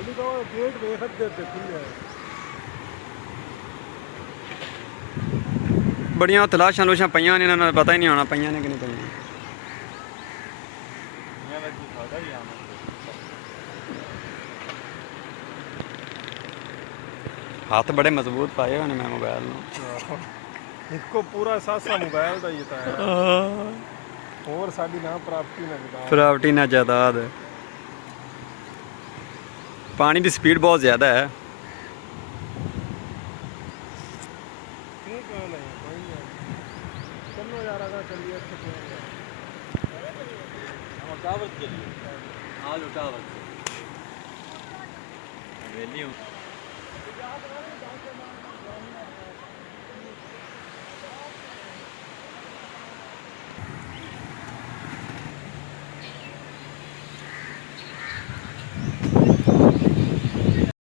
खाली तो गेट वेखत देते खुले बड़ियां तलाशां लूशां पईयां ने, इन्हां नूं पता ही नहीं होना पईयां ने कि नहीं पईयां। हाथ बड़े मजबूत पाए होने मैं मोबाइल नूं। इनको पूरा सासा मोबाइल का ही था और साडी ना प्रॉपर्टी ना प्रॉपर्टी ना जायदाद। पानी की स्पीड बहुत ज़्यादा है। ठीक है नहीं कोई नहीं चलो यार अगर चलिए हम टावर चलिए आज टावर हवेली